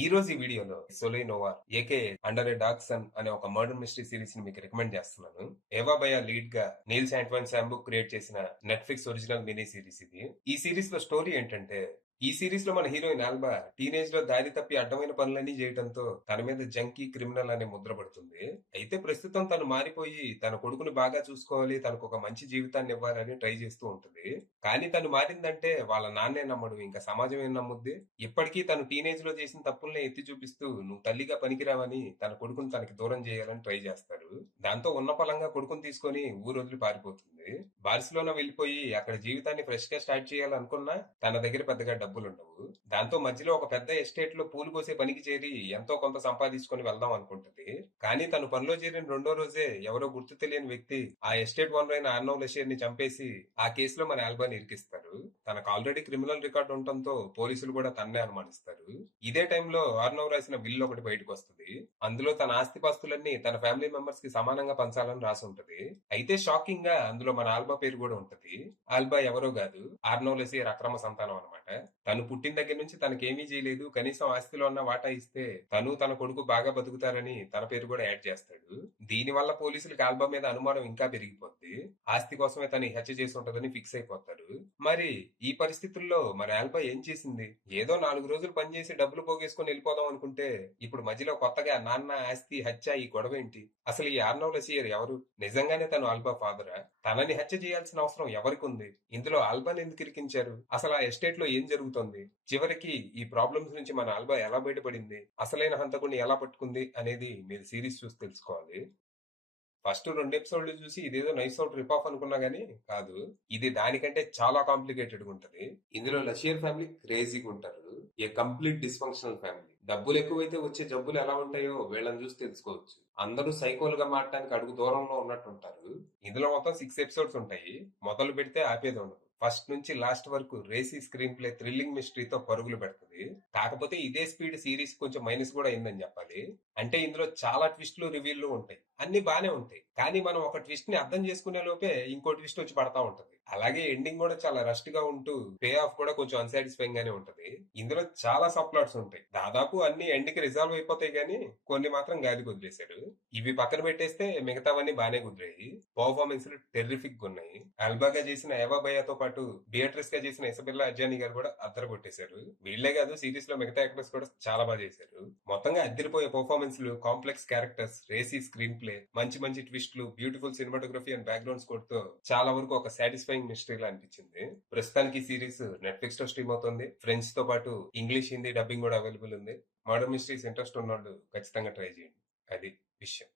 ఈ రోజు ఈ వీడియోలో Sole Nova aka under a dark sun అనే ఒక మర్డర్ మిస్టరీ సిరీస్ ని మీకు రికమెండ్ చేస్తున్నాను. ఏవా బయా లీడ్ గా నీల్ శాంట్వన్ శాంబుక్ క్రియేట్ చేసిన నెట్ఫ్లిక్స్ ఒరిజినల్ మినీ సిరీస్ ఇది. ఈ సిరీస్ లో స్టోరీ ఏంటంటే, ఈ సిరీస్ లో మన హీరోయిన్ ఆల్బా టీనేజ్ లో దారి తప్పి అడ్డమైన పనులన్నీ చేయడంతో తన మీద జంకీ క్రిమినల్ అనే ముద్ర పడుతుంది. అయితే ప్రస్తుతం తను మారిపోయి తన కొడుకుని బాగా చూసుకోవాలి, తనకు ఒక మంచి జీవితాన్ని ఇవ్వాలని ట్రై చేస్తూ ఉంటుంది. కానీ తను మారిందంటే వాళ్ళ నాన్నే నమ్మడు, ఇంకా సమాజం ఏం నమ్ముద్ది. ఇప్పటికీ తను టీనేజ్ లో చేసిన తప్పుల్ని ఎత్తి చూపిస్తూ నువ్వు తల్లిగా పనికిరావని తన కొడుకుని తనకి దూరం చేయాలని ట్రై చేస్తాడు. దాంతో ఉన్న పలంగా కొడుకుని తీసుకొని ఊరు వదిలి పారిపోతుంది. బార్సిలోనా వెళ్ళిపోయి అక్కడ జీవితాన్ని ఫ్రెష్ గా స్టార్ట్ చేయాలనుకున్నా తన దగ్గర పెద్దగా డబ్బులుండవు. దాంతో మధ్యలో ఒక పెద్ద ఎస్టేట్ లో పూలు కోసే పనికి చేరి ఎంతో కొంత సంపాదించుకొని వెళ్దాం అనుకుంటుంది. కానీ తను పనిలో చేరిన రెండో రోజే ఎవరో గుర్తు తెలియని వ్యక్తి ఆ ఎస్టేట్ ఓనర్ అయిన ఆర్నవ్ లెషియర్ ని చంపేసి ఆ కేసులో మన ఆల్బాని ఇరికిస్తారు. తనకు ఆల్రెడీ క్రిమినల్ రికార్డు ఉండటంతో పోలీసులు కూడా తన్నే అనుమానిస్తారు. ఇదే టైంలో ఆర్నవ్ రాసిన బిల్ ఒకటి బయటకు వస్తుంది. అందులో తన ఆస్తిపాస్తులన్నీ తన ఫ్యామిలీ మెంబర్స్ కి సమానంగా పంచాలని రాసి ఉంటది. అయితే షాకింగ్ గా అందులో మన ఆల్బా పేరు కూడా ఉంటది. ఆల్బా ఎవరో కాదు, ఆర్నవ్ లెసియర్ అక్రమ సంతానం అన్నమాట. తను పుట్టిన దగ్గర నుంచి తనకేమీ చేయలేదు, కనీసం ఆస్తిలో ఉన్న వాటా ఇస్తే తను తన కొడుకు బాగా బతుకుతారని తన పేరు కూడా యాడ్ చేస్తాడు. దీని వల్ల పోలీసులకు ఆల్బా మీద అనుమానం ఇంకా పెరిగిపోద్ది. ఆస్తి కోసమే తను ఈ హత్య చేసి ఉంటదని ఫిక్స్ అయిపోతారు. మరి ఈ పరిస్థితుల్లో మన ఆల్బా ఏం చేసింది? ఏదో 4 రోజులు పనిచేసి డబ్బులు పోగేసుకుని వెళ్ళిపోదాం అనుకుంటే ఇప్పుడు మధ్యలో కొత్తగా నాన్న, ఆస్తి, హత్య, ఈ గొడవ ఏంటి? అసలు ఈ ఆర్నవ్ లెసియర్ ఎవరు? నిజంగానే తను ఆల్బా ఫాదరా? తనని హత్య చేయాల్సిన అవసరం ఎవరికి ఉంది? ఇందులో ఆల్బాని ఎందుకు ఇరికించారు? అసలు ఆ ఎస్టేట్ లో ఏం జరుగుతోంది? చివరికి ఈ ప్రాబ్లమ్స్ నుంచి మన ఆల్బా ఎలా బయటపడింది? అసలైన హంతకుడిని ఎలా పట్టుకుంది అనేది మీరు సిరీస్ చూసి తెలుసుకోవాలి. ఫస్ట్ 2 ఎపిసోడ్లు చూసి ఇదేదో నైస్ అవుట్ రిప్ ఆఫ్ అనుకున్నా గానీ కాదు. ఇది దానికంటే చాలా కాంప్లికేటెడ్ గా ఉంటది. ఇందులో లషియర్ ఫ్యామిలీ క్రేజీగా ఉంటారు. ఏ కంప్లీట్ డిస్ఫంక్షనల్ ఫ్యామిలీ. డబ్బులు ఎక్కువైతే వచ్చే జబ్బులు ఎలా ఉంటాయో వీళ్ళని చూసి తెలుసుకోవచ్చు. అందరూ సైకోలుగా మారటానికి అడుగు దూరంలో ఉన్నట్టు ఉంటారు. ఇందులో మొత్తం 6 ఎపిసోడ్స్ ఉంటాయి. మొదలు పెడితే ఆపేది ఉండదు. ఫస్ట్ నుంచి లాస్ట్ వరకు రేసీ స్క్రీన్ ప్లే, థ్రిల్లింగ్ మిస్టరీతో పరుగులు పెడుతుంది. కాకపోతే ఇదే స్పీడ్ సిరీస్ కొంచెం మైనస్ కూడా అయిందని చెప్పాలి. అంటే ఇందులో చాలా ట్విస్టులు, రివీల్లు ఉంటాయి. అన్ని బానే ఉంటాయి. కానీ మనం ఒక ట్విస్ట్ ని అర్థం చేసుకునే లోపే ఇంకో ట్విస్ట్ వచ్చి పడతా ఉంటది. అలాగే ఎండింగ్ కూడా చాలా రష్ట్ గా ఉంటూ పే ఆఫ్ కూడా కొంచెం అన్సాటిస్ఫైయింగ్ గానే ఉంటది. ఇందులో చాలా సబ్ ప్లాట్స్ ఉంటాయి. దాదాపు అన్ని ఎండ్ కి రిజాల్వ్ అయిపోతాయి గానీ కొన్ని మాత్రం గాలికి వదిలేశారు. ఇవి పక్కన పెట్టేస్తే మిగతావన్నీ బానే కుదిరాయి. పర్ఫార్మెన్స్ టెర్రిఫిక్ గా ఉన్నాయి. అల్బాగా చేసిన ఏవా భయాతో పాటు బియాట్రిస్ గా చేసిన ఇసబెల్లా అడ్జాని గారు కూడా అద్దరు కొట్టేశారు. వీళ్లే కాదు, సిరీస్ లో మిగతా యాక్టర్స్ కూడా చాలా బాగా చేశారు. మొత్తంగా అద్దరిపోయే పర్ఫార్మెన్స్ లు, complex characters, racy screen play, మంచి మంచి ట్విస్ట్లు, beautiful cinematography and background score తో చాలా వరకు ఒక సాటిస్ఫైయింగ్ మిస్టరీ లా అనిపించింది. ప్రస్తుతానికి ఈ సిరీస్ నెట్ఫ్లిక్స్ లో స్ట్రీమ్ అవుతుంది. ఫ్రెంచ్ తో పాటు ఇంగ్లీష్, హిందీ డబ్బింగ్ కూడా అవైలబుల్ ఉంది. మర్డర్ మిస్టరీస్ ఇంట్రెస్ట్ ఉన్న వాళ్ళు ఖచ్చితంగా ట్రై చేయండి. అది విషయం.